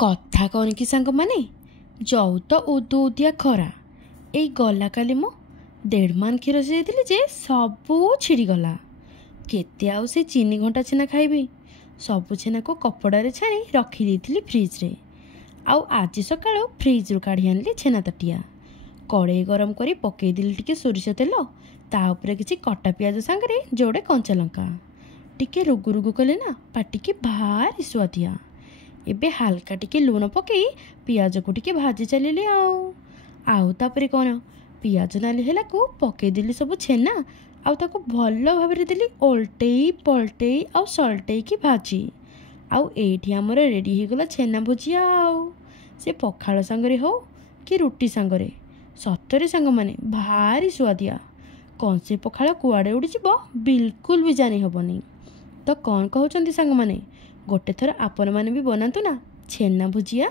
କଥା କ'ଣ କି ସାଙ୍ଗମାନେ, ଯଉ ତ ଉଦୁ ଉଦିଆ ଖରା। ଏଇ ଗଲା କାଲି ମୁଁ 1.5 ମାଣ କ୍ଷୀର ସିଝେଇଥିଲି ଯେ ସବୁ ଛିଡ଼ିଗଲା। କେତେ ଆଉ ସେ ଚିନି ଘଣ୍ଟା ଛେନା ଖାଇବି। ସବୁ ଛେନାକୁ କପଡ଼ାରେ ଛାଣି ରଖିଦେଇଥିଲି ଫ୍ରିଜ୍ରେ। ଆଉ ଆଜି ସକାଳୁ ଫ୍ରିଜ୍ରୁ କାଢ଼ି ଆଣିଲି ଛେନା ତାଟିଆ। କଡ଼େଇ ଗରମ କରି ପକାଇଦେଲି ଟିକେ ସୋରିଷ ତେଲ, ତା ଉପରେ କିଛି କଟା ପିଆଜ ସାଙ୍ଗରେ ଯୋଡ଼େ କଞ୍ଚା ଲଙ୍କା। ଟିକେ ରୁଗୁ ରୁଗୁ କଲେ ନା ପାଟିକି ଭାରି ସୁଆଦିଆ। ଏବେ ହାଲକା ଟିକେ ଲୁଣ ପକାଇ ପିଆଜକୁ ଟିକେ ଭାଜି ଚାଲିଲି। ଆଉ ତାପରେ କ'ଣ, ପିଆଜ ନାଲି ହେଲାକୁ ପକାଇଦେଲି ସବୁ ଛେନା, ଆଉ ତାକୁ ଭଲ ଭାବରେ ଦେଲି ଓଲଟେଇ ପଲଟେଇ ଆଉ ସଲଟେଇକି ଭାଜି। ଆଉ ଏଇଠି ଆମର ରେଡ଼ି ହେଇଗଲା ଛେନା ଭୁଜିଆ। ଆଉ ସେ ପଖାଳ ସାଙ୍ଗରେ ହଉ କି ରୁଟି ସାଙ୍ଗରେ, ସତରେ ସାଙ୍ଗମାନେ ଭାରି ସୁଆଦିଆ। କଂସେ ପଖାଳ କୁଆଡ଼େ ଉଡ଼ିଯିବ ବିଲକୁଲ ବି ଜାଣି ହେବନି। ତ କ'ଣ କହୁଛନ୍ତି ସାଙ୍ଗମାନେ, ଗୋଟେ ଥର ଆପଣମାନେ ବି ବନାନ୍ତୁ ନା ଛେନା ଭୁଜିଆ।